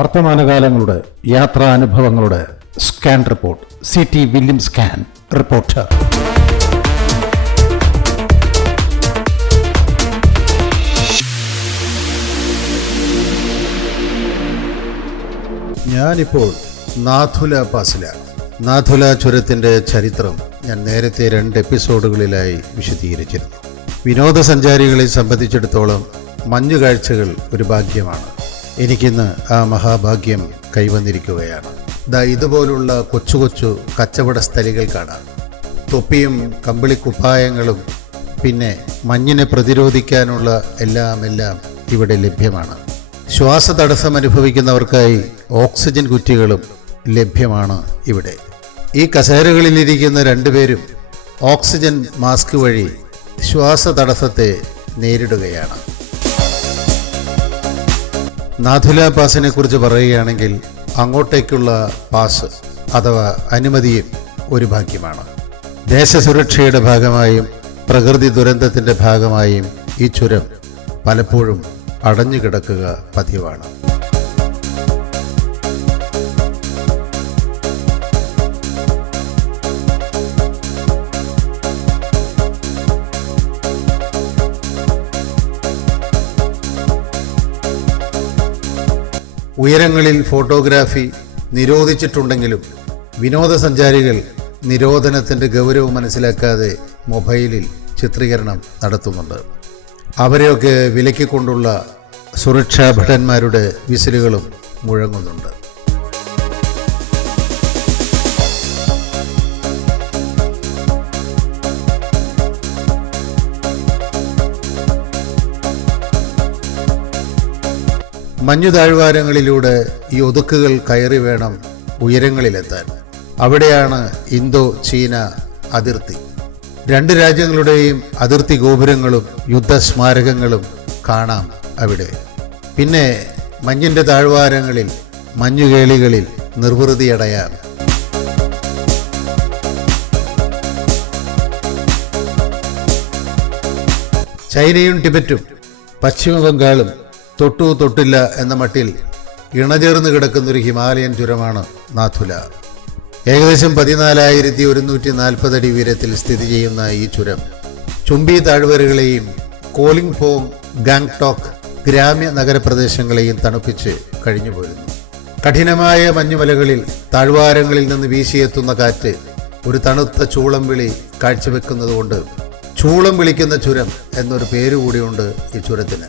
വർത്തമാനകാലങ്ങളുടെ യാത്രാനുഭവങ്ങളുടെ scan report. CT William scan reporter. ഞാനിപ്പോൾ നാഥുല പാസിലാണ്. നാഥുല ചുരത്തിൻ്റെ ചരിത്രം ഞാൻ നേരത്തെ 2 എപ്പിസോഡുകളിലായി വിശദീകരിച്ചിരുന്നു. വിനോദസഞ്ചാരികളെ സംബന്ധിച്ചിടത്തോളം മഞ്ഞുകാഴ്ചകൾ ഒരു ഭാഗ്യമാണ്. എനിക്കിന്ന് ആ മഹാഭാഗ്യം കൈവന്നിരിക്കുകയാണ്. ഇതുപോലുള്ള കൊച്ചു കൊച്ചു കച്ചവട സ്ഥലികൾ കാണാം. തൊപ്പിയും കമ്പിളിക്കുപ്പായങ്ങളും പിന്നെ മഞ്ഞിനെ പ്രതിരോധിക്കാനുള്ള എല്ലാം ഇവിടെ ലഭ്യമാണ്. ശ്വാസതടസ്സം അനുഭവിക്കുന്നവർക്കായി ഓക്സിജൻ കുറ്റികളും ലഭ്യമാണ് ഇവിടെ. ഈ കസേരകളിലിരിക്കുന്ന 2 പേരും ഓക്സിജൻ മാസ്ക് വഴി ശ്വാസതടസ്സത്തെ നേരിടുകയാണ്. നാഥുല പാസിനെ കുറിച്ച് പറയുകയാണെങ്കിൽ അങ്ങോട്ടേക്കുള്ള പാസ് അഥവാ അനുമതിയും ഒരു ഭാഗ്യമാണ്. ദേശസുരക്ഷയുടെ ഭാഗമായും പ്രകൃതി ദുരന്തത്തിൻ്റെ ഭാഗമായും ഈ ചുരം പലപ്പോഴും അടഞ്ഞുകിടക്കുക പതിവാണ്. ഉയരങ്ങളിൽ ഫോട്ടോഗ്രാഫി നിരോധിച്ചിട്ടുണ്ടെങ്കിലും വിനോദസഞ്ചാരികൾ നിരോധനത്തിൻ്റെ ഗൗരവം മനസ്സിലാക്കാതെ മൊബൈലിൽ ചിത്രീകരണം നടത്തുന്നുണ്ട്. അവരെയൊക്കെ വിലക്കിക്കൊണ്ടുള്ള സുരക്ഷാ ഭടന്മാരുടെ വിസിലുകളും മുഴങ്ങുന്നുണ്ട്. മഞ്ഞുതാഴ്വാരങ്ങളിലൂടെ ഈ ഒതുക്കുകൾ കയറി വേണം ഉയരങ്ങളിലെത്താൻ. അവിടെയാണ് ഇന്തോ ചീന അതിർത്തി. 2 രാജ്യങ്ങളുടെയും അതിർത്തി ഗോപുരങ്ങളും യുദ്ധസ്മാരകങ്ങളും കാണാം അവിടെ. പിന്നെ മഞ്ഞിൻ്റെ താഴ്വാരങ്ങളിൽ മഞ്ഞുകേളികളിൽ നിർവൃതിയടയാം. ചൈനയും ടിബറ്റും പശ്ചിമ ബംഗാളും തൊട്ടു തൊട്ടില്ല എന്ന മട്ടിൽ ഇണചേർന്ന് കിടക്കുന്നൊരു ഹിമാലയൻ ചുരമാണ് നാഥുല. ഏകദേശം 14,140 അടി ഉയരത്തിൽ സ്ഥിതി ചെയ്യുന്ന ഈ ചുരം ചുംബി താഴ്വരകളെയും കോലിംഗ്പോങ്, ഗാങ്ടോക്ക് ഗ്രാമ്യ നഗരപ്രദേശങ്ങളെയും തണുപ്പിച്ച് കഴിഞ്ഞുപോരുന്നു. കഠിനമായ മഞ്ഞുമലകളിൽ താഴ്വാരങ്ങളിൽ നിന്ന് വീശിയെത്തുന്ന കാറ്റ് ഒരു തണുത്ത ചൂളം വിളി കാഴ്ചവെക്കുന്നതുകൊണ്ട് ചൂളം വിളിക്കുന്ന ചുരം എന്നൊരു പേരുകൂടിയുണ്ട് ഈ ചുരത്തിന്.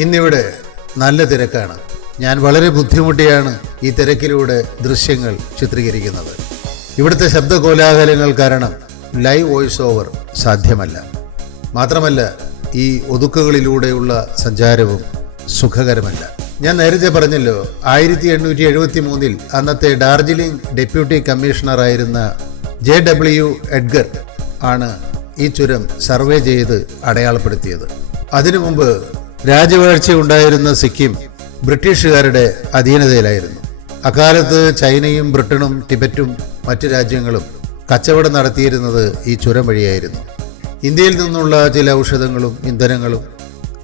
ഇന്നിവിടെ നല്ല തിരക്കാണ്. ഞാൻ വളരെ ബുദ്ധിമുട്ടിയാണ് ഈ തിരക്കിലൂടെ ദൃശ്യങ്ങൾ ചിത്രീകരിക്കുന്നത്. ഇവിടുത്തെ ശബ്ദകോലാഹലങ്ങൾ കാരണം ലൈവ് വോയിസ് ഓവർ സാധ്യമല്ല. മാത്രമല്ല ഈ ഒതുക്കുകളിലൂടെയുള്ള സഞ്ചാരവും സുഖകരമല്ല. ഞാൻ നേരത്തെ പറഞ്ഞല്ലോ, 1873 അന്നത്തെ ഡാർജിലിംഗ് ഡെപ്യൂട്ടി കമ്മീഷണറായിരുന്ന JW എഡ്ഗർ ആണ് ഈ ചുരം സർവേ ചെയ്ത് അടയാളപ്പെടുത്തിയത്. അതിനു മുമ്പ് രാജവാഴ്ച ഉണ്ടായിരുന്ന സിക്കിം ബ്രിട്ടീഷുകാരുടെ അധീനതയിലായിരുന്നു. അക്കാലത്ത് ചൈനയും ബ്രിട്ടനും ടിബറ്റും മറ്റു രാജ്യങ്ങളും കച്ചവടം നടത്തിയിരുന്നത് ഈ ചുരം വഴിയായിരുന്നു. ഇന്ത്യയിൽ നിന്നുള്ള ചില ഔഷധങ്ങളും ഇന്ധനങ്ങളും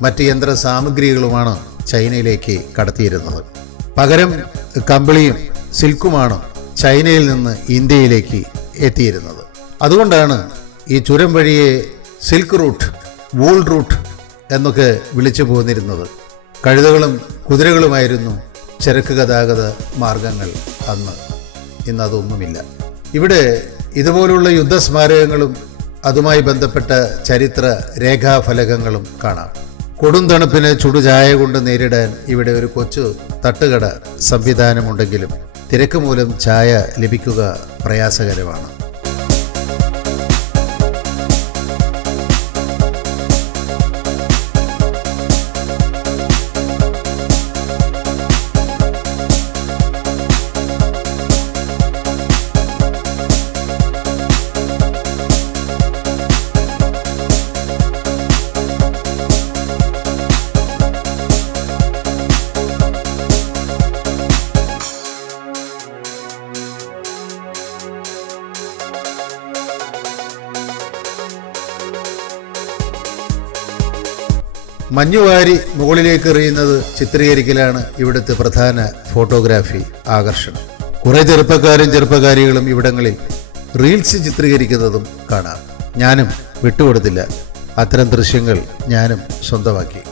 മറ്റ് യന്ത്ര സാമഗ്രികളുമാണ് ചൈനയിലേക്ക് കടത്തിയിരുന്നത്. പകരം കമ്പിളിയും സിൽക്കുമാണ് ചൈനയിൽ നിന്ന് ഇന്ത്യയിലേക്ക് എത്തിയിരുന്നത്. അതുകൊണ്ടാണ് ഈ ചുരം വഴിയെ സിൽക്ക് റൂട്ട്, വൂൾ റൂട്ട് എന്നൊക്കെ വിളിച്ചു പോന്നിരുന്നത്. കഴുതകളും കുതിരകളുമായിരുന്നു ചരക്ക് ഗതാഗത മാർഗങ്ങൾ അന്ന്. ഇന്നതൊന്നുമില്ല. ഇവിടെ ഇതുപോലുള്ള യുദ്ധസ്മാരകങ്ങളും അതുമായി ബന്ധപ്പെട്ട ചരിത്ര രേഖാഫലകങ്ങളും കാണാം. കൊടും തണുപ്പിന് ചുടുചായ കൊണ്ട് നേരിടാൻ ഇവിടെ ഒരു കൊച്ചു തട്ടുകട സംവിധാനമുണ്ടെങ്കിലും തിരക്ക് മൂലം ചായ ലഭിക്കുക പ്രയാസകരമാണ്. മഞ്ഞുവാരി മുകളിലേക്ക് എറിയുന്നത് ചിത്രീകരിക്കലാണ് ഇവിടുത്തെ പ്രധാന ഫോട്ടോഗ്രാഫി ആകർഷണം. കുറെ ചെറുപ്പക്കാരും ചെറുപ്പക്കാരികളും ഇവിടങ്ങളിൽ റീൽസ് ചിത്രീകരിക്കുന്നതും കാണാം. ഞാനും വിട്ടുകൊടുത്തില്ല. അത്തരം ദൃശ്യങ്ങൾ ഞാനും സ്വന്തമാക്കി.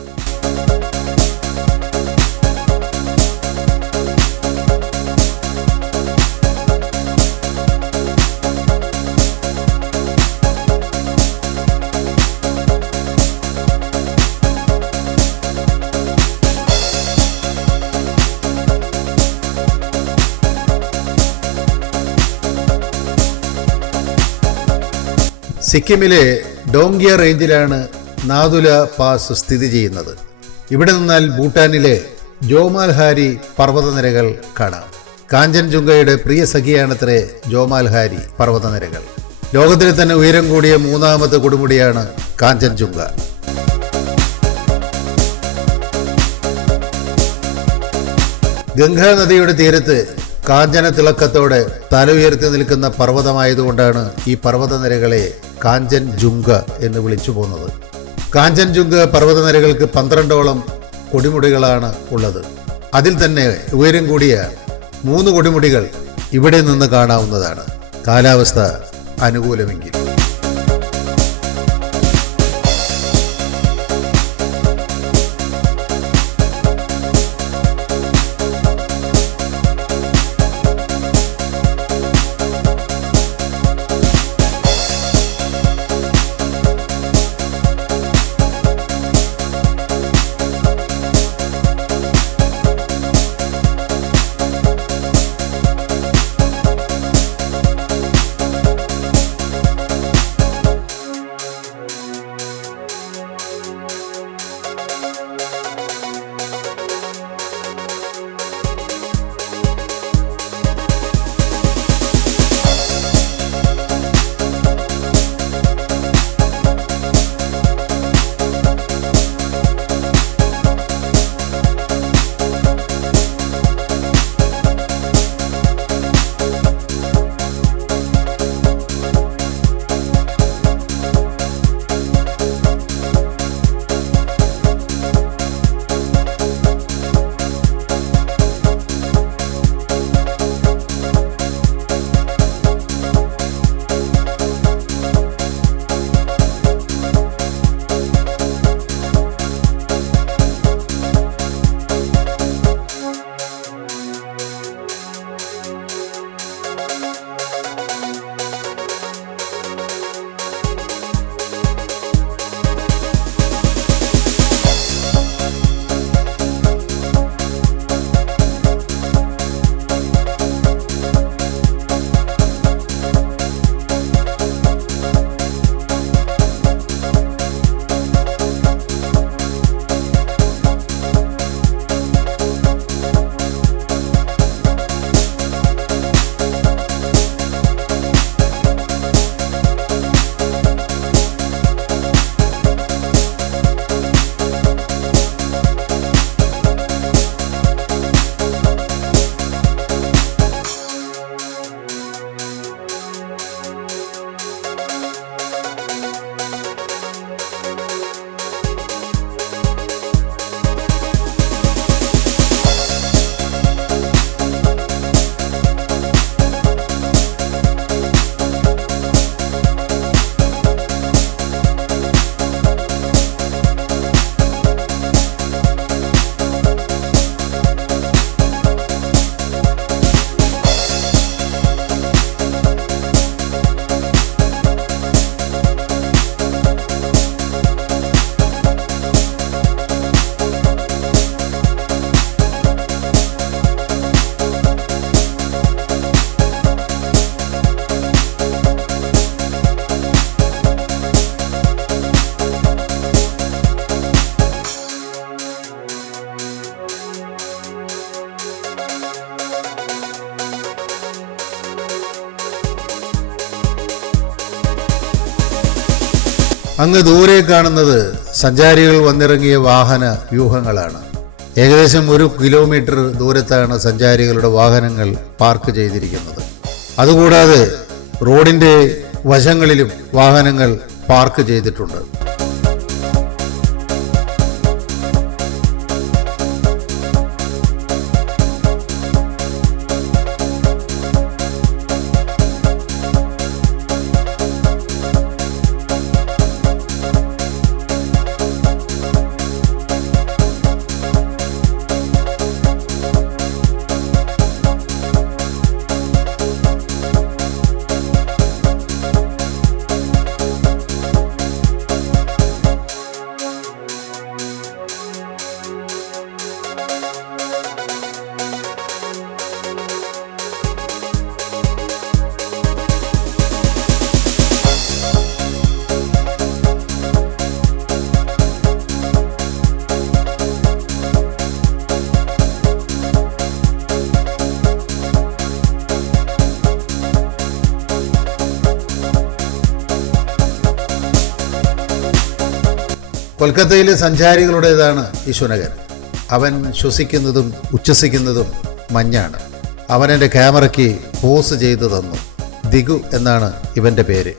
സിക്കിമിലെ ഡോംഗ്യ റേഞ്ചിലാണ് നാതുല പാസ് സ്ഥിതി ചെയ്യുന്നത്. ഇവിടെ നിന്നാൽ ഭൂട്ടാനിലെ ജോമാൽഹാരി പർവ്വതനിരകൾ കാണാം. കാഞ്ചൻജുംഗയുടെ പ്രിയ സഖിയാണത്രേ ജോമാൽഹാരി പർവ്വതനിരകൾ. ലോകത്തിലെ തന്നെ ഉയരം കൂടിയ 3ാമത്തെ കൊടുമുടിയാണ് കാഞ്ചൻജുംഗ. ഗംഗാ നദിയുടെ തീരത്ത് കാഞ്ചന തിളക്കത്തോടെ തല ഉയർത്തി നിൽക്കുന്ന പർവ്വതമായതുകൊണ്ടാണ് ഈ പർവ്വതനിരകളെ കാഞ്ചൻജുംഗ എന്ന് വിളിച്ചു പോന്നത്. കാഞ്ചൻജുംഗ പർവ്വതനിരകൾക്ക് 12ഓളം കൊടുമുടികളാണ് ഉള്ളത്. അതിൽ തന്നെ ഉയരം കൂടിയ 3 കൊടുമുടികൾ ഇവിടെ നിന്ന് കാണാവുന്നതാണ്, കാലാവസ്ഥ അനുകൂലമെങ്കിൽ. അങ്ങ് ദൂരെ കാണുന്നത് സഞ്ചാരികൾ വന്നിറങ്ങിയ വാഹന വ്യൂഹങ്ങളാണ്. ഏകദേശം 1 കിലോമീറ്റർ ദൂരത്താണ് സഞ്ചാരികളുടെ വാഹനങ്ങൾ പാർക്ക് ചെയ്തിരിക്കുന്നത്. അതുകൂടാതെ റോഡിൻ്റെ വശങ്ങളിലും വാഹനങ്ങൾ പാർക്ക് ചെയ്തിട്ടുണ്ട്. കൊൽക്കത്തയിലെ സഞ്ചാരികളുടേതാണ് ഈ ശുനകൻ. അവൻ ശ്വസിക്കുന്നതും ഉച്ഛസിക്കുന്നതും മഞ്ഞാണ്. അവൻ എൻ്റെ ക്യാമറയ്ക്ക് പോസ് ചെയ്തു തന്നു. ദിഗു എന്നാണ് ഇവൻ്റെ പേര്.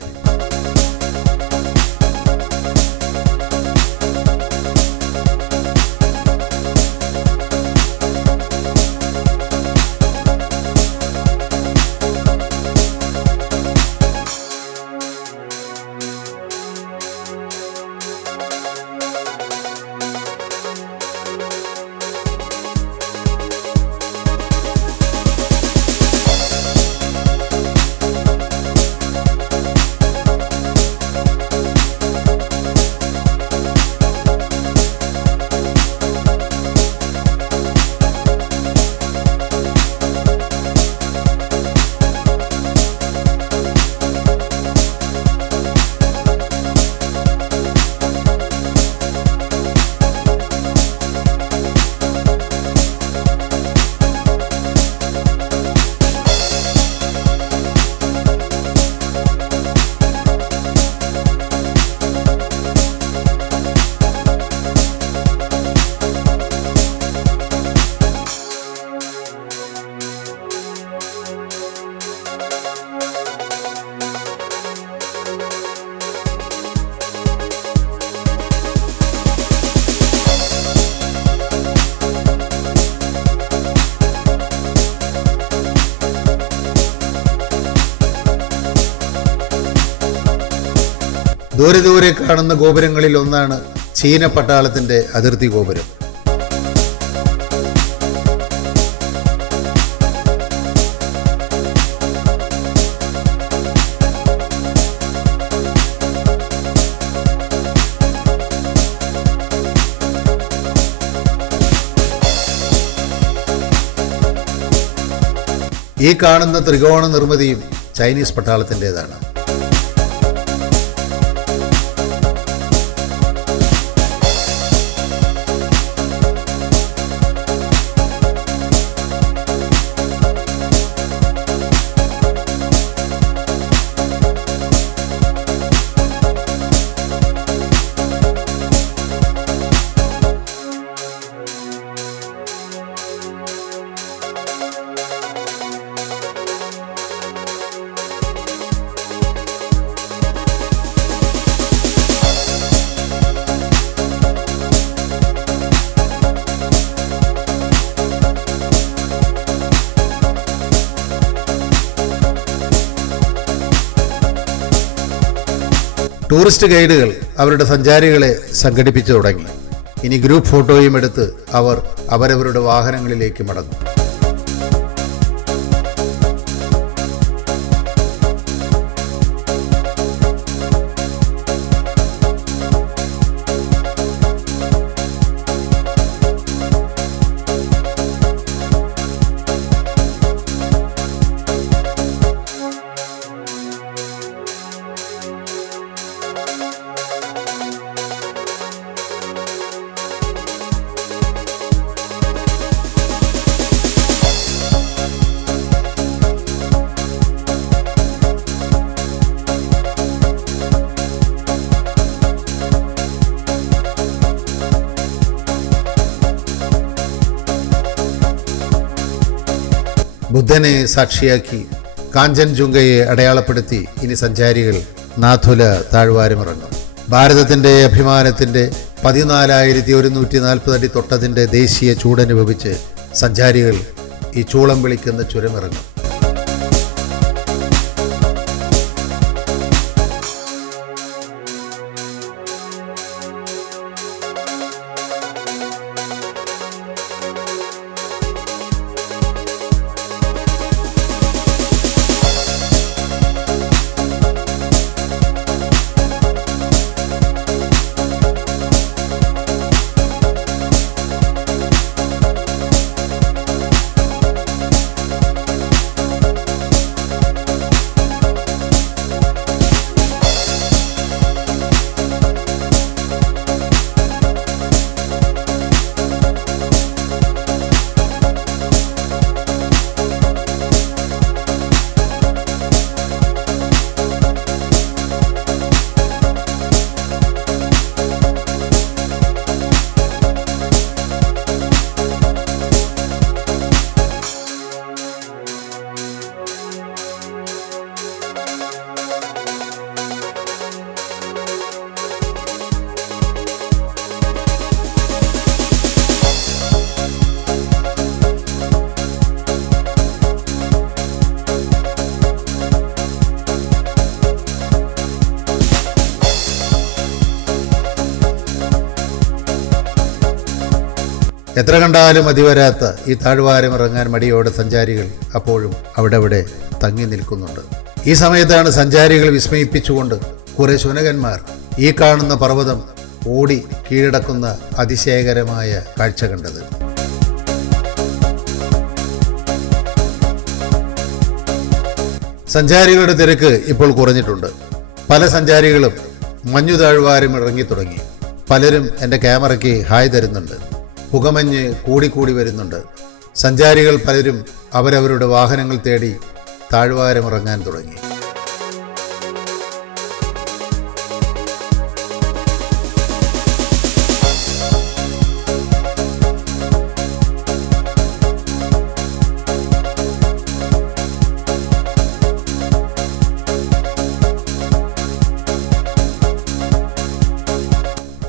ദൂരെ ദൂരെ കാണുന്ന ഗോപുരങ്ങളിൽ ഒന്നാണ് ചീന പട്ടാളത്തിൻ്റെ അതിർത്തി ഗോപുരം. ഈ കാണുന്ന ത്രികോണ നിർമ്മിതിയും ചൈനീസ് പട്ടാളത്തിൻ്റെതാണ്. ടൂറിസ്റ്റ് ഗൈഡുകൾ അവരുടെ സഞ്ചാരികളെ സംഘടിപ്പിച്ചു തുടങ്ങി. ഇനി ഗ്രൂപ്പ് ഫോട്ടോയും എടുത്ത് അവർ അവരവരുടെ വാഹനങ്ങളിലേക്ക് മടങ്ങും. ബുദ്ധനെ സാക്ഷിയാക്കി കാഞ്ചൻജുംഗയെ അടയാളപ്പെടുത്തി ഇനി സഞ്ചാരികൾ നാഥുല താഴ്വാരമിറങ്ങും. ഭാരതത്തിൻ്റെ അഭിമാനത്തിൻ്റെ 14,140 അടി തൊട്ടതിൻ്റെ ദേശീയ ചൂടനുഭവിച്ച് സഞ്ചാരികൾ ഈ ചൂളം വിളിക്കുന്ന ചുരമിറങ്ങും. എത്ര കണ്ടാലും മതിവരാത്ത ഈ താഴ്വാരം ഇറങ്ങാൻ മടിയോടെ സഞ്ചാരികൾ അപ്പോഴും അവിടെ തങ്ങി നിൽക്കുന്നുണ്ട്. ഈ സമയത്താണ് സഞ്ചാരികൾ വിസ്മയിപ്പിച്ചുകൊണ്ട് കുറെ ശുനകന്മാർ ഈ കാണുന്ന പർവ്വതം ഓടി കീഴടക്കുന്ന അതിശയകരമായ കാഴ്ച കണ്ടത്. സഞ്ചാരികളുടെ തിരക്ക് ഇപ്പോൾ കുറഞ്ഞിട്ടുണ്ട്. പല സഞ്ചാരികളും മഞ്ഞു താഴ്വാരം ഇറങ്ങി തുടങ്ങി. പലരും എൻ്റെ ക്യാമറയ്ക്ക് ഹായ് തരുന്നുണ്ട്. പുകമഞ്ഞ് കൂടിക്കൂടി വരുന്നുണ്ട്. സഞ്ചാരികൾ പലരും അവരവരുടെ വാഹനങ്ങൾ തേടി താഴ്വാരം ഇറങ്ങാൻ തുടങ്ങി.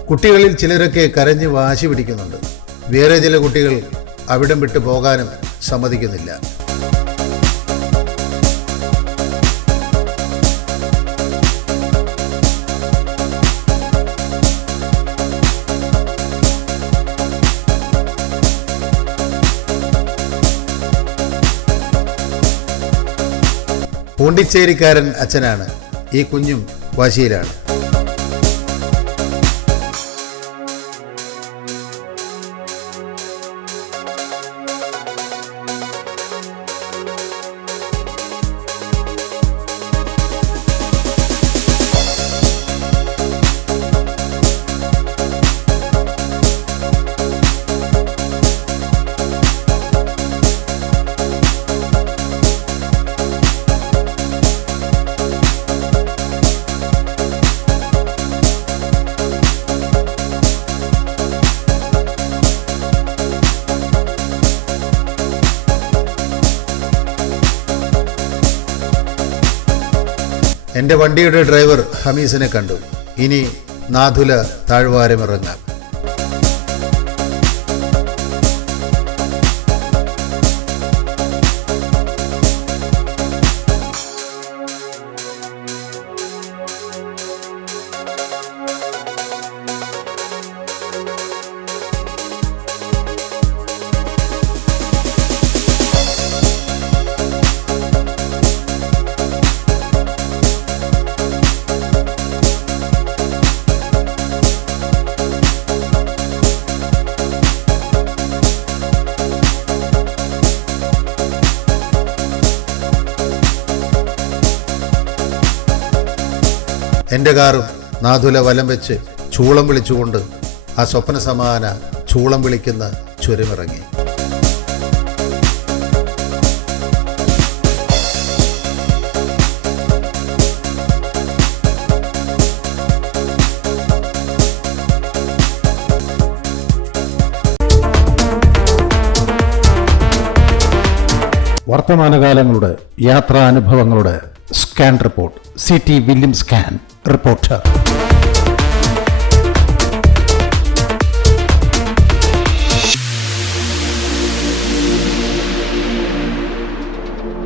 കുട്ടികളിൽ ചിലരൊക്കെ കരഞ്ഞ് വാശി പിടിക്കുന്നുണ്ട്. വേറെ ചില കുട്ടികൾ അവിടം വിട്ടു പോകാനും സമ്മതിക്കുന്നില്ല. പോണ്ടിച്ചേരിക്കാരൻ അച്ഛനാണ്. ഈ കുഞ്ഞും വാശിയിലാണ്. എൻ്റെ വണ്ടിയുടെ ഡ്രൈവർ ഹമീസിനെ കണ്ടു. ഇനി നാഥുല താഴ്വാരം ഇറങ്ങാം. എൻ്റെ കാറും നാഥുല വലം വെച്ച് ചൂളം വിളിച്ചുകൊണ്ട് ആ സ്വപ്ന സമാന ചൂളം വിളിക്കുന്ന ചുരമിറങ്ങി. വർത്തമാനകാലങ്ങളുടെ യാത്രാനുഭവങ്ങളുടെ scan report. CT William scan reporter.